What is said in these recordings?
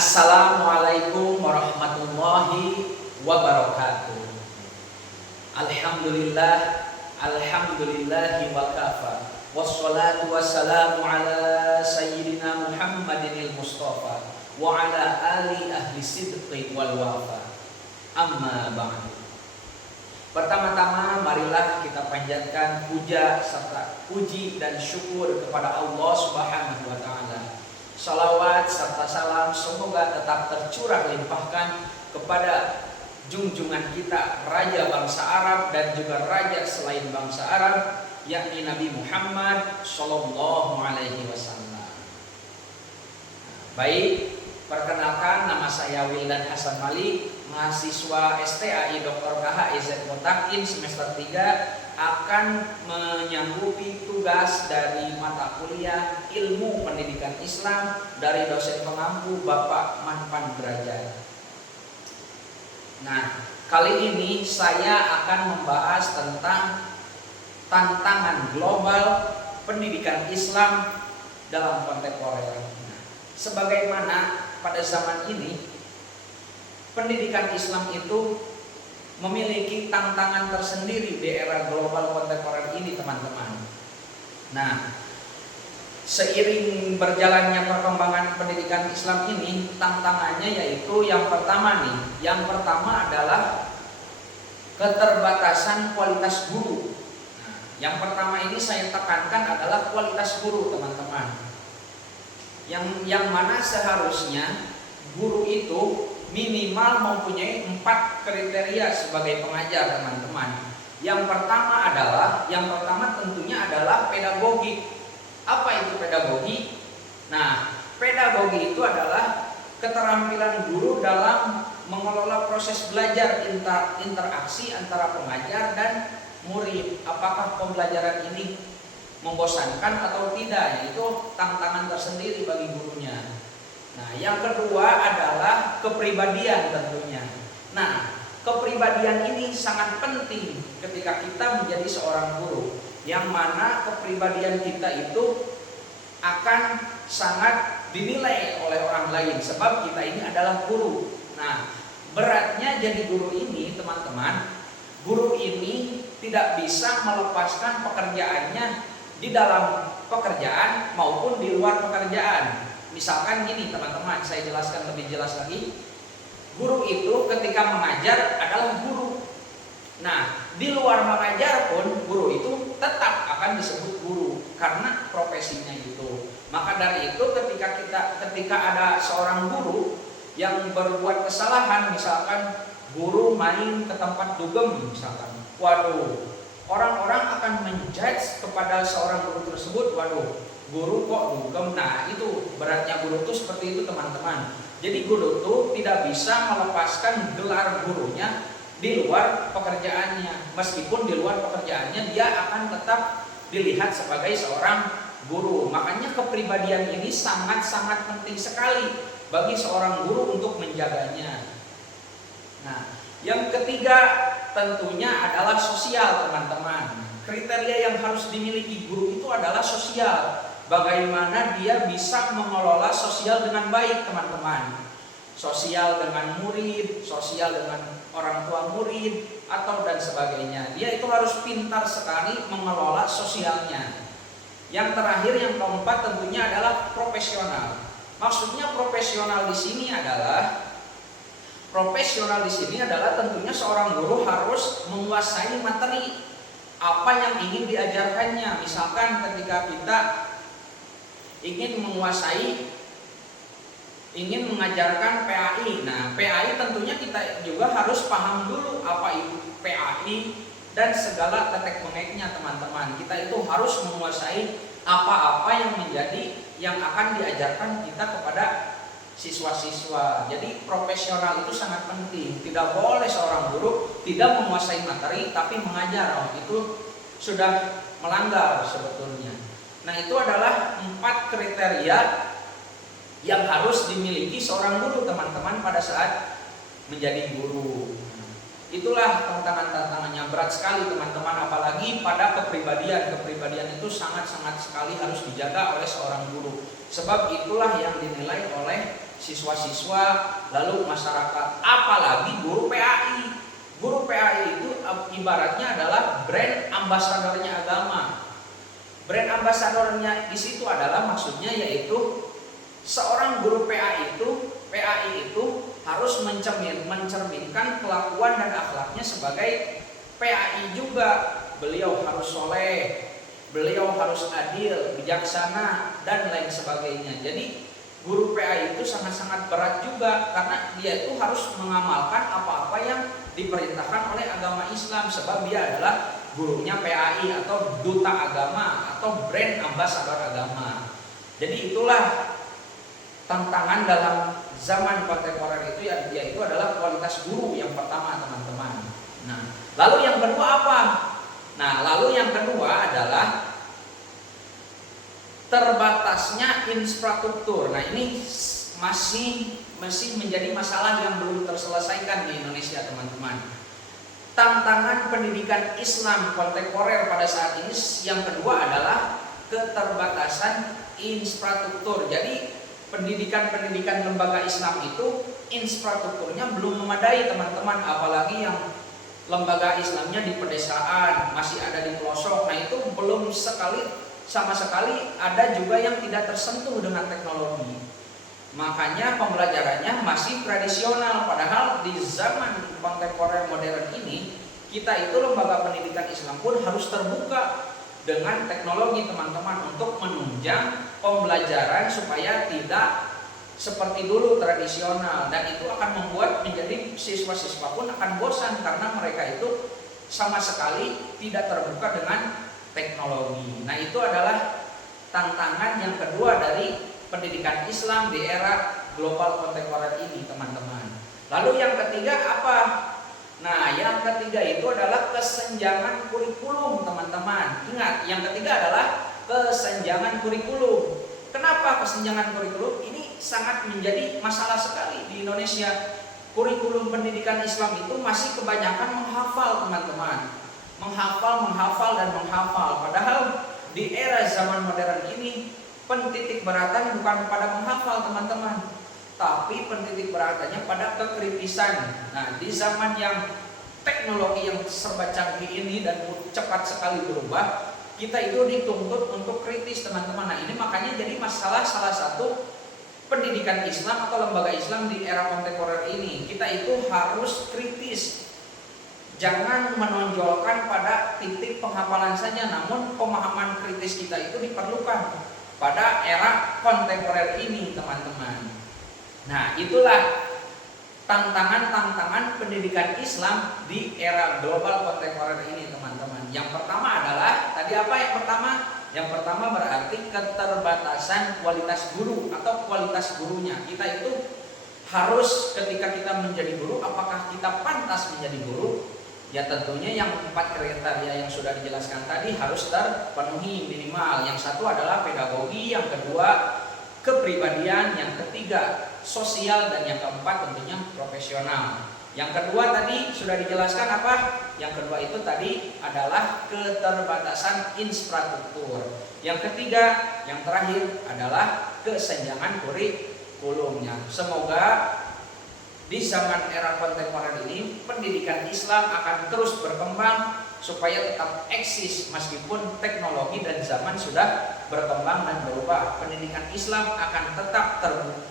Assalamualaikum warahmatullahi wabarakatuh. Alhamdulillah, alhamdulillahi wa kafa. Wassalatu wassalamu ala sayyidina Muhammadinil Mustafa wa ala ali ahli sidqi wal wafa. Amma ba'du. Pertama-tama marilah kita panjatkan puja serta puji dan syukur kepada Allah Subhanahu wa taala. Salawat serta salam semoga tetap tercurah limpahkan kepada junjungan kita Raja bangsa Arab dan juga Raja selain bangsa Arab, yakni Nabi Muhammad Sallallahu Alaihi Wasallam. Baik, perkenalkan nama saya Wildan Hasan Malik, mahasiswa STAI Dr. KHIZ Motakin semester 3, akan menyanggupi tugas dari mata kuliah Ilmu Pendidikan Islam dari dosen pengampu Bapak Manpan Derajat. Nah, kali ini saya akan membahas tentang tantangan global pendidikan Islam dalam kontemporer. Sebagaimana pada zaman ini pendidikan Islam itu memiliki tantangan tersendiri di era global kontemporer ini, teman-teman. Nah, seiring berjalannya perkembangan pendidikan Islam ini, tantangannya yaitu yang pertama adalah keterbatasan kualitas guru. Nah, yang pertama ini saya tekankan adalah kualitas guru, teman-teman. Yang mana seharusnya guru itu minimal mempunyai 4 kriteria sebagai pengajar, teman-teman. Yang pertama tentunya adalah pedagogi. Apa itu pedagogi? Nah, pedagogi itu adalah keterampilan guru dalam mengelola proses belajar, interaksi antara pengajar dan murid. Apakah pembelajaran ini membosankan atau tidak? Itu tantangan tersendiri bagi gurunya. Nah, yang kedua adalah kepribadian tentunya. Nah, kepribadian ini sangat penting ketika kita menjadi seorang guru, yang mana kepribadian kita itu akan sangat dinilai oleh orang lain sebab kita ini adalah guru. Nah, beratnya jadi guru ini, teman-teman, guru ini tidak bisa melepaskan pekerjaannya di dalam pekerjaan maupun di luar pekerjaan. Misalkan gini, teman-teman, saya jelaskan lebih jelas lagi. Guru itu ketika mengajar adalah guru. Nah, di luar mengajar pun guru itu tetap akan disebut guru karena profesinya itu. Maka dari itu ketika ada seorang guru yang berbuat kesalahan, misalkan guru main ke tempat dugem misalkan. Waduh, orang-orang akan menjudge kepada seorang guru tersebut, waduh, guru kok dugem. Nah, itu beratnya guru itu seperti itu, teman-teman. Jadi guru itu tidak bisa melepaskan gelar gurunya di luar pekerjaannya. Meskipun di luar pekerjaannya dia akan tetap dilihat sebagai seorang guru. Makanya kepribadian ini sangat-sangat penting sekali bagi seorang guru untuk menjaganya. Nah, yang ketiga tentunya adalah sosial, teman-teman. Kriteria yang harus dimiliki guru itu adalah sosial. Bagaimana dia bisa mengelola sosial dengan baik, teman-teman. Sosial dengan murid, sosial dengan orang tua murid, atau dan sebagainya. Dia itu harus pintar sekali mengelola sosialnya. Yang terakhir, yang keempat tentunya adalah profesional. Maksudnya profesional di sini adalah tentunya seorang guru harus menguasai materi apa yang ingin diajarkannya. Misalkan ketika kita ingin mengajarkan PAI. Nah, PAI tentunya kita juga harus paham dulu apa itu PAI dan segala tetek bengeknya, teman-teman. Kita itu harus menguasai apa-apa yang akan diajarkan kita kepada siswa-siswa. Jadi profesional itu sangat penting. Tidak boleh seorang guru tidak menguasai materi tapi mengajar. Itu sudah melanggar sebetulnya. Nah, itu adalah 4 kriteria yang harus dimiliki seorang guru, teman-teman, pada saat menjadi guru. Itulah tantangan-tantangannya, berat sekali, teman-teman, apalagi pada kepribadian. Kepribadian itu sangat-sangat sekali harus dijaga oleh seorang guru. Sebab itulah yang dinilai oleh siswa-siswa, lalu masyarakat, apalagi guru PAI. Guru PAI itu ibaratnya adalah brand ambasadornya agama. Brand ambasadornya di situ adalah maksudnya yaitu seorang guru PAI itu harus mencerminkan kelakuan dan akhlaknya sebagai PAI juga. Beliau harus soleh, beliau harus adil, bijaksana, dan lain sebagainya. Jadi guru PAI itu sangat-sangat berat juga karena dia itu harus mengamalkan apa-apa yang diperintahkan oleh agama Islam, sebab dia adalah gurunya PAI atau duta agama atau brand ambasador agama. Jadi itulah tantangan dalam zaman kontemporer itu, yaitu adalah kualitas guru yang pertama, teman-teman. Nah, lalu yang kedua apa? Nah, lalu yang kedua adalah terbatasnya infrastruktur. Nah, ini masih menjadi masalah yang belum terselesaikan di Indonesia, teman-teman. Tantangan pendidikan Islam kontemporer pada saat ini yang kedua adalah keterbatasan infrastruktur. Jadi pendidikan lembaga Islam itu infrastrukturnya belum memadai, teman-teman, apalagi yang lembaga Islamnya di pedesaan, masih ada di pelosok. Nah, itu belum sama sekali ada juga yang tidak tersentuh dengan teknologi. Makanya pembelajarannya masih tradisional, padahal di zaman kontemporer modern ini kita itu lembaga pendidikan Islam pun harus terbuka dengan teknologi, teman-teman, untuk menunjang pembelajaran supaya tidak seperti dulu tradisional, dan itu akan membuat menjadi siswa-siswa pun akan bosan karena mereka itu sama sekali tidak terbuka dengan teknologi. Nah, itu adalah tantangan yang kedua dari pendidikan Islam di era global kontemporer ini, teman-teman. Lalu yang ketiga apa? Nah, yang ketiga itu adalah kesenjangan kurikulum, teman-teman. Ingat, yang ketiga adalah kesenjangan kurikulum. Kenapa kesenjangan kurikulum? Ini sangat menjadi masalah sekali di Indonesia. Kurikulum pendidikan Islam itu masih kebanyakan menghafal, teman-teman. Menghafal dan menghafal. Padahal di era zaman modern ini pentitik beratan bukan pada menghafal, teman-teman, tapi pentitik beratannya pada kekritisan. Nah, di zaman yang teknologi yang serba canggih ini dan cepat sekali berubah, kita itu dituntut untuk kritis, teman-teman. Nah, ini makanya jadi masalah salah satu pendidikan Islam atau lembaga Islam di era kontemporer ini. Kita itu harus kritis. Jangan menonjolkan pada titik penghafalan saja, namun pemahaman kritis kita itu diperlukan pada era kontemporer ini, teman-teman. Nah, itulah tantangan pendidikan Islam di era global kontemporer ini, teman-teman. Yang pertama adalah, tadi apa yang pertama? Yang pertama berarti keterbatasan kualitas guru atau kualitas gurunya. Kita itu harus ketika kita menjadi guru, apakah kita pantas menjadi guru? Ya tentunya yang 4 kriteria yang sudah dijelaskan tadi harus terpenuhi minimal. Yang satu adalah pedagogi, yang kedua kepribadian, yang ketiga sosial, dan yang keempat tentunya profesional. Yang kedua tadi sudah dijelaskan apa? Yang kedua itu tadi adalah keterbatasan infrastruktur. Yang ketiga, yang terakhir adalah kesenjangan kurikulumnya. Semoga di zaman era kontemporer ini pendidikan Islam akan terus berkembang supaya tetap eksis meskipun teknologi dan zaman sudah berkembang dan berubah. Pendidikan Islam akan tetap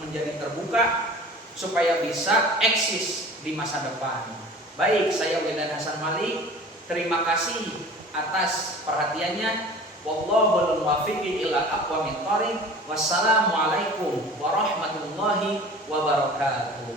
menjadi terbuka supaya bisa eksis di masa depan. Baik, saya Wildan Hasan Malik. Terima kasih atas perhatiannya. Wallahul muwaffiq ila aqwamit thoriq. Wassalamualaikum warahmatullahi wabarakatuh.